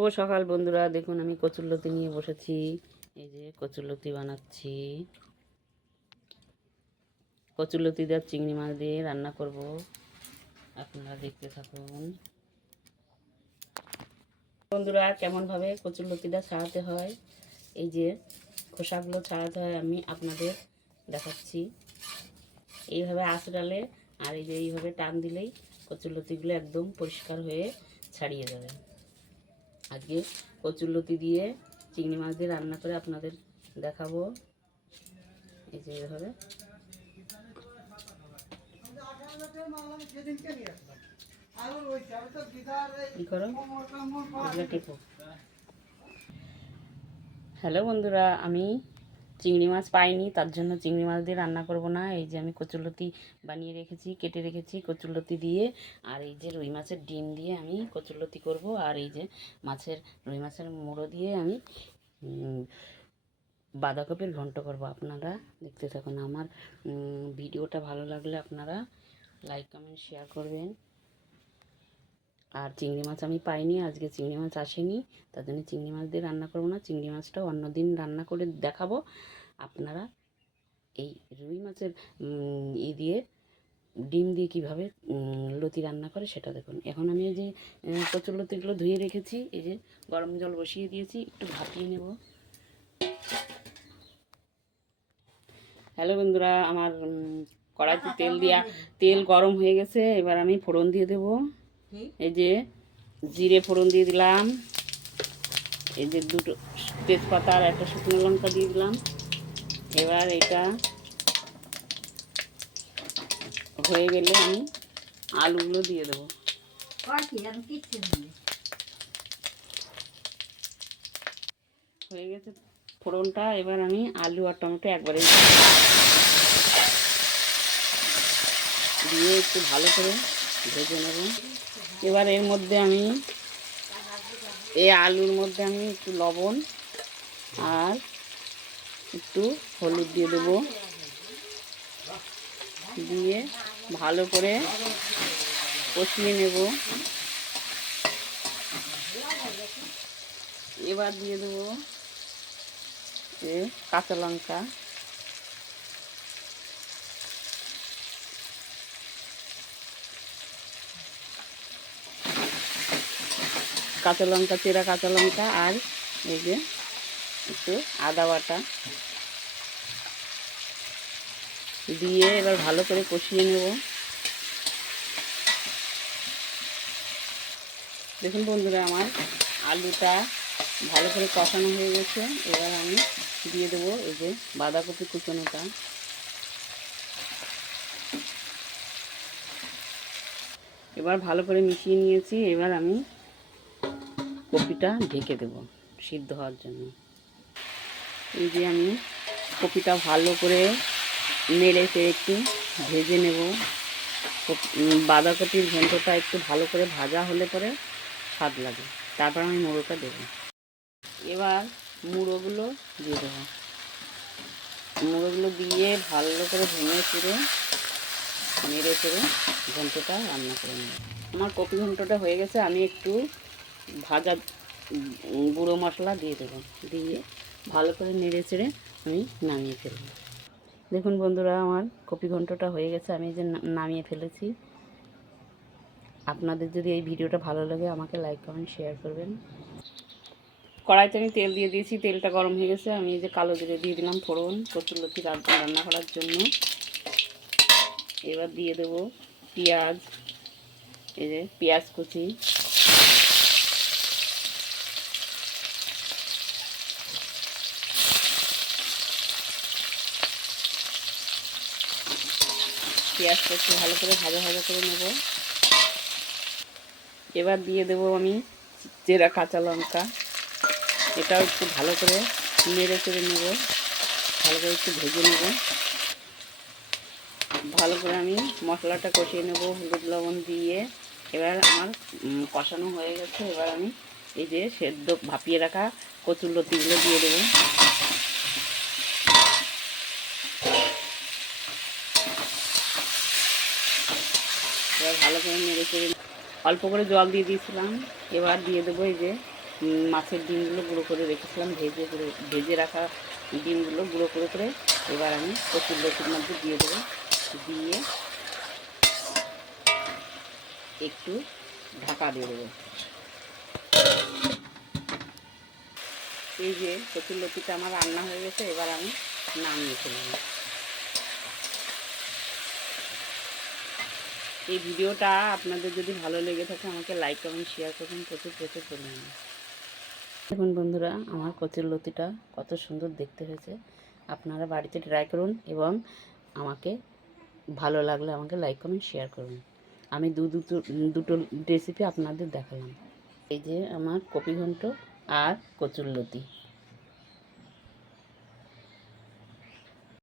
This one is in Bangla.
শুভ সকাল বন্ধুরা, দেখুন আমি কচুরলতি নিয়ে বসেছি। এই যে কচুরলতি বানাচ্ছি। কচুরলতি দিয়ে চিংড়ি মাছ দিয়ে রান্না করব, আপনারা দেখতে থাকুন। বন্ধুরা, কেমনভাবে কচুরলতিটা ছাড়াতে হয়, এই যে খোসাগুলো ছাড়াতে হয়, আমি আপনাদের দেখাচ্ছি। এইভাবে আঁচড়ালে আর এই যে এইভাবে টান দিলেই কচুরলতিগুলো একদম পরিষ্কার হয়ে ছাড়িয়ে যাবে। আজকে কচুরলতি দিয়ে চিংড়ি মাছ দিয়ে রান্না করে আপনাদের দেখাবো। এই যে এইভাবে কি করো, টিপো। হ্যালো বন্ধুরা, আমি চিংড়ি মাছ পাইনি, তার জন্য চিংড়ি মাছ দিয়ে রান্না করব না। এই যে আমি কচুরলতি বানিয়ে রেখেছি, কেটে রেখেছি কচুরলতি দিয়ে। আর এই যে রুই মাছের ডিম দিয়ে আমি কচুরলতি করব। আর এই যে রুই মাছের মুড়ো দিয়ে আমি বাঁধাকপির ঘন্ট করব। আপনারা দেখতে থাকুন। আমার ভিডিওটা ভালো লাগলে আপনারা লাইক কমেন্ট শেয়ার করবেন। আর চিংড়ি মাছ আমি পাইনি, আজকে চিংড়ি মাছ আসেনি, তার জন্য চিংড়ি মাছ দিয়ে রান্না করব না। চিংড়ি মাছটা অন্যদিন রান্না করে দেখাবো। আপনারা এই রুই মাছের দিয়ে ডিম দিয়ে কীভাবে লতি রান্না করে সেটা দেখুন। এখন আমি এই যে কচুরলতিগুলো ধুয়ে রেখেছি, এই যে গরম জল বসিয়ে দিয়েছি, একটু ভাপিয়ে নেব। হ্যালো বন্ধুরা, আমার কড়াইতে তেল গরম হয়ে গেছে। এবার আমি ফোড়ন দিয়ে দেব। এই যে জিরে ফোড়ন দিয়ে দিলাম, এই যে দুটো তেজপাতা আর একটা শুকনো লঙ্কা দিয়ে দিলাম। এবার এটা হয়ে গেলে আমি আলুগুলো দিয়ে দেবো। হয়ে গেছে ফোড়নটা, এবার আমি আলু আর টমেটো একবারে দিয়ে একটু ভালো করে ভেজে নেব। এবার এর মধ্যে আমি এই আলুর মধ্যে আমি একটু লবণ আর একটু হলুদ দিয়ে দেবো, দিয়ে ভালো করে কষিয়ে নেব। এবার দিয়ে দেবো কাঁচা লঙ্কা, চেরা কাঁচা লঙ্কা আর এই যে একটু আদা বাটা দিয়ে এবার ভালো করে কষিয়ে নেব। দেখুন বন্ধুরা, আমার আলুটা ভালো করে কষানো হয়ে গেছে। এবার আমি দিয়ে দেবো এই যে বাঁধাকপি কুচনোটা। এবার ভালো করে মিশিয়ে নিয়েছি। এবার আমি কপিটা ঢেকে দেব সিদ্ধ হওয়ার জন্য। এই যে আমি কপিটা ভালো করে নেড়ে একটু ভেজে নেব। বাঁধাকপির ঘন্টটা একটু ভালো করে ভাজা হলে পরে স্বাদ লাগে। তারপর আমি মুড়োটা দেবো। এবার মুড়োগুলো দিয়ে দেবো। মুড়োগুলো দিয়ে ভালো করে ভেঙে চুড়ে নেড়ে চেড়ে ঘন্টটা রান্না করে নেব। আমার কপি ঘন্টটা হয়ে গেছে। আমি একটু ভাজা গুঁড়ো মশলা দিয়ে দেবো, দিয়ে ভালো করে নেড়ে চেড়ে আমি নামিয়ে ফেলব। দেখুন বন্ধুরা, আমার কপি ঘন্টটা হয়ে গেছে, আমি যে নামিয়ে ফেলেছি। আপনাদের যদি এই ভিডিওটা ভালো লাগে আমাকে লাইক কমেন্ট শেয়ার করবেন। কড়াইতে আমি তেল দিয়ে দিয়েছি, তেলটা গরম হয়ে গেছে। আমি এই যে কালো জিরে দিয়ে দিলাম ফোড়ন কচুরলতি রান্না করার জন্য। এবার দিয়ে দেবো পেঁয়াজ, এই যে পেঁয়াজ কুচি, ভালো করে ভাজা ভাজা করে নেব। এবার দিয়ে দেবো আমি চেরা কাঁচা লঙ্কা, এটাও একটু ভালো করে নেড়ে চেড়ে নেব, ভালো করে একটু ভেজে নেব। ভালো করে আমি মশলাটা কষিয়ে নেব হলুদ লবণ দিয়ে। এবার আমার কষানো হয়ে গেছে। এবার আমি এই যে সেদ্ধ ভাপিয়ে রাখা কচুরলতিগুলো দিয়ে দেবো। এবার ভালো করে নেড়ে চেড়ে অল্প করে জল দিয়ে দিয়েছিলাম। এবার দিয়ে দেবো এই যে মাছের ডিমগুলো গুঁড়ো করে রেখেছিলাম, ভেজে রাখা ডিমগুলো গুঁড়ো করে এবার আমি কচুরলতির মধ্যে দিয়ে দেবো। দিয়ে একটু ঢাকা দিয়ে দেবো। এই যে কচুরলতিটা আমার রান্না হয়ে গেছে, এবার আমি নামিয়ে ফেলব। এই ভিডিওটা আপনাদের যদি ভালো লেগে থাকে আমাকে লাইক কমেন্ট শেয়ার করবেন প্রচুর পরিমাণে। দেখুন বন্ধুরা, আমার কচুরলতিটা কত সুন্দর দেখতে হয়েছে। আপনারা বাড়িতে ট্রাই করুন এবং আমাকে ভালো লাগলে আমাকে লাইক কমেন্ট শেয়ার করুন। আমি দুটো রেসিপি আপনাদের দেখালাম। এই যে আমার কপি ঘন্ট আর কচুরলতি।